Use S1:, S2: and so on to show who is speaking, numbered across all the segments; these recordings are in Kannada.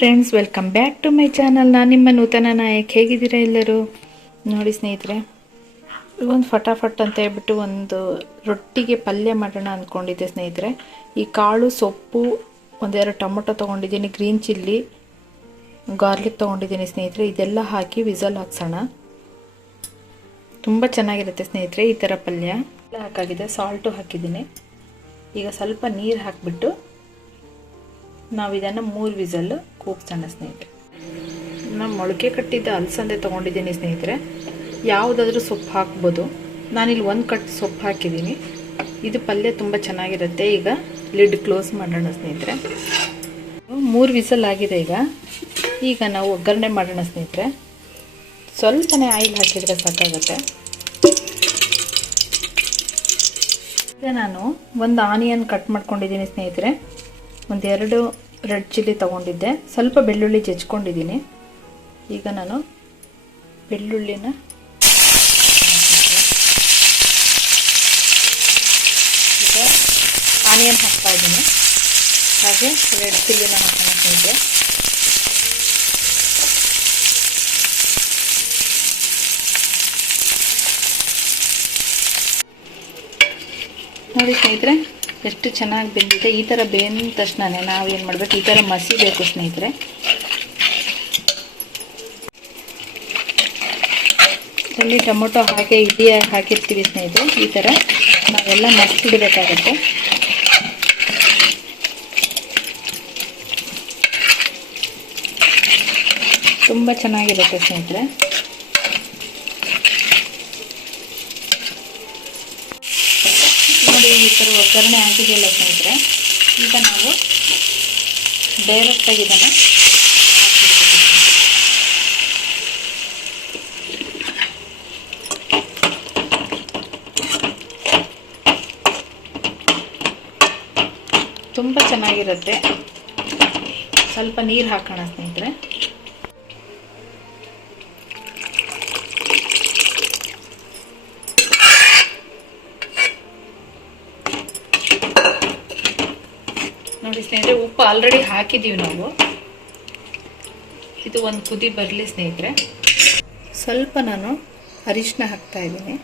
S1: Friends welcome back to my channel ನಾನು ನಿಮ್ಮ ನೂತನ ನಾಯಕ್. ಹೇಗಿದ್ದೀರಾ ಎಲ್ಲರೂ? ನೋಡಿ ಸ್ನೇಹಿತರೆ ಒಂದು ಫಟಾಫಟ್ ಅಂತ ಹೇಳ್ಬಿಟ್ಟು ಒಂದು ರೊಟ್ಟಿಗೆ ಪಲ್ಯ ಮಾಡೋಣ ಅಂದ್ಕೊಂಡಿದ್ದೆ ಸ್ನೇಹಿತರೆ. ಈ ಕಾಳು, ಸೊಪ್ಪು, ಒಂದೆರಡು ಟೊಮೊಟೊ ತೊಗೊಂಡಿದ್ದೀನಿ, ಗ್ರೀನ್ ಚಿಲ್ಲಿ, ಗಾರ್ಲಿಕ್ ತೊಗೊಂಡಿದ್ದೀನಿ ಸ್ನೇಹಿತರೆ. ಇದೆಲ್ಲ ಹಾಕಿ ವಿಸಲ್ ಹಾಕ್ಸೋಣ. ತುಂಬ ಚೆನ್ನಾಗಿರುತ್ತೆ ಸ್ನೇಹಿತರೆ ಈ ಥರ ಪಲ್ಯ. ಹಾಕಾಗಿದೆ, ಸಾಲ್ಟು ಹಾಕಿದ್ದೀನಿ. ಈಗ ಸ್ವಲ್ಪ ನೀರು ಹಾಕಿಬಿಟ್ಟು ನಾವು ಇದನ್ನು ಮೂರು ವಿಸಲ್ ಕೂಗ್ಸೋಣ ಸ್ನೇಹಿತರೆ. ನಾನು ಮೊಳಕೆ ಕಟ್ಟಿದ್ದ ಅಲಸಂದೆ ತೊಗೊಂಡಿದ್ದೀನಿ ಸ್ನೇಹಿತರೆ. ಯಾವುದಾದ್ರೂ ಸೊಪ್ಪು ಹಾಕ್ಬೋದು. ನಾನಿಲ್ಲಿ ಒಂದು ಕಟ್ ಸೊಪ್ಪು ಹಾಕಿದ್ದೀನಿ. ಇದು ಪಲ್ಯ ತುಂಬ ಚೆನ್ನಾಗಿರುತ್ತೆ. ಈಗ ಲಿಡ್ ಕ್ಲೋಸ್ ಮಾಡೋಣ ಸ್ನೇಹಿತರೆ. ಮೂರು ವಿಸಲ್ ಆಗಿದೆ ಈಗ. ಈಗ ನಾವು ಒಗ್ಗರಣೆ ಮಾಡೋಣ ಸ್ನೇಹಿತರೆ. ಸ್ವಲ್ಪನೇ ಆಯಿಲ್ ಹಾಕಿದರೆ ಸಾಕಾಗುತ್ತೆ. ಈಗ ನಾನು ಒಂದು ಆನಿಯನ್ ಕಟ್ ಮಾಡ್ಕೊಂಡಿದ್ದೀನಿ ಸ್ನೇಹಿತರೆ. ಒಂದೆರಡು ರೆಡ್ ಚಿಲ್ಲಿ ತೊಗೊಂಡಿದ್ದೆ. ಸ್ವಲ್ಪ ಬೆಳ್ಳುಳ್ಳಿ ಜಜ್ಕೊಂಡಿದ್ದೀನಿ. ಈಗ ನಾನು ಬೆಳ್ಳುಳ್ಳಿನ ಈಗ ಆನಿಯನ್ ಹಾಕ್ತಾ ಇದ್ದೀನಿ. ಹಾಗೆ ರೆಡ್ ಚಿಲ್ಲಿನ ಹಾಕೊಂಡಿದ್ದೆ ನೋಡಿ ಸ್ನೇಹಿತರೆ ಎಷ್ಟು ಚೆನ್ನಾಗಿ ಬೆಂದಿದೆ. ಈ ಥರ ಬೆಂದ ತಕ್ಷಣನೇ ನಾವು ಏನು ಮಾಡಬೇಕು? ಈ ಥರ ಮಸಿಬೇಕು ಸ್ನೇಹಿತರೆ. ಅಲ್ಲಿ ಟೊಮೊಟೊ ಹಾಕಿ, ಇಡ್ಲಿ ಹಾಕಿರ್ತೀವಿ ಸ್ನೇಹಿತರೆ. ಈ ಥರ ನಾವೆಲ್ಲ ಮಸ್ತಿಡಬೇಕಾಗತ್ತೆ ತುಂಬ ಚೆನ್ನಾಗಿರುತ್ತೆ ಸ್ನೇಹಿತರೆ. ಥರ ಒಗ್ಗರಣೆ ಆಗಿದೆಯಲ್ಲ ಸ್ನೇಹಿತರೆ ಈಗ ನಾವು ಡೈರೆಕ್ಟಾಗಿ ಇದನ್ನು ತುಂಬ ಚೆನ್ನಾಗಿರುತ್ತೆ. ಸ್ವಲ್ಪ ನೀರು ಹಾಕೋಣ ಸ್ನೇಹಿತರೆ. ನೋಡಿ ಸ್ನೇಹಿತರೆ, ಉಪ್ಪು ಆಲ್ರೆಡಿ ಹಾಕಿದ್ದೀವಿ ನಾವು. ಇದು ಒಂದು ಕುದಿ ಬರಲಿ ಸ್ನೇಹಿತರೆ. ಸ್ವಲ್ಪ ನಾನು ಅರಿಶಿನ ಹಾಕ್ತಾ ಇದ್ದೀನಿ.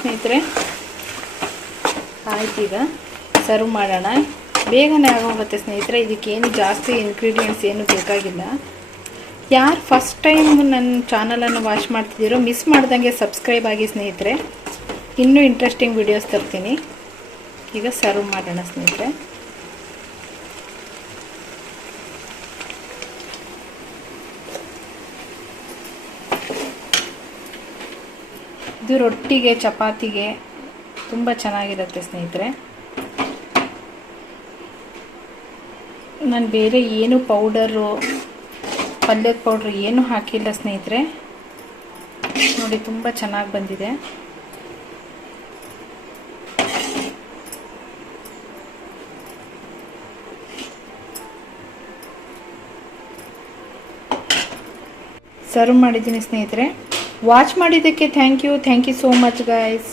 S1: ಸ್ನೇಹಿತರೆ, ಆಯ್ತು ಈಗ ಸರ್ವ್ ಮಾಡೋಣ. ಬೇಗನೆ ಆಗೋಗುತ್ತೆ ಸ್ನೇಹಿತರೆ ಇದಕ್ಕೇನು ಜಾಸ್ತಿ ಇಂಗ್ರೀಡಿಯೆಂಟ್ಸ್ ಏನು ಬೇಕಾಗಿಲ್ಲ. ಯಾರು ಫಸ್ಟ್ ಟೈಮ್ ನನ್ನ ಚಾನಲನ್ನು ವಾಚ್ ಮಾಡ್ತಿದ್ದೀರೋ ಮಿಸ್ ಮಾಡ್ದಂಗೆ ಸಬ್ಸ್ಕ್ರೈಬ್ ಆಗಿ ಸ್ನೇಹಿತರೆ. ಇನ್ನೂ ಇಂಟ್ರೆಸ್ಟಿಂಗ್ ವಿಡಿಯೋಸ್ ತರ್ತೀನಿ. ಈಗ ಸರ್ವ್ ಮಾಡೋಣ ಸ್ನೇಹಿತರೆ. ಇದು ರೊಟ್ಟಿಗೆ, ಚಪಾತಿಗೆ ತುಂಬ ಚೆನ್ನಾಗಿರುತ್ತೆ ಸ್ನೇಹಿತರೆ. ನಾನು ಬೇರೆ ಏನು ಪೌಡರು ಪಲ್ಯದ ಪೌಡ್ರ್ ಏನು ಹಾಕಿಲ್ಲ ಸ್ನೇಹಿತರೆ. ನೋಡಿ, ತುಂಬ ಚೆನ್ನಾಗಿ ಬಂದಿದೆ. ಸರ್ವ್ ಮಾಡಿದ್ದೀನಿ ಸ್ನೇಹಿತರೆ. ವಾಚ್ ಮಾಡಿದ್ದಕ್ಕೆ thank you thank you so much guys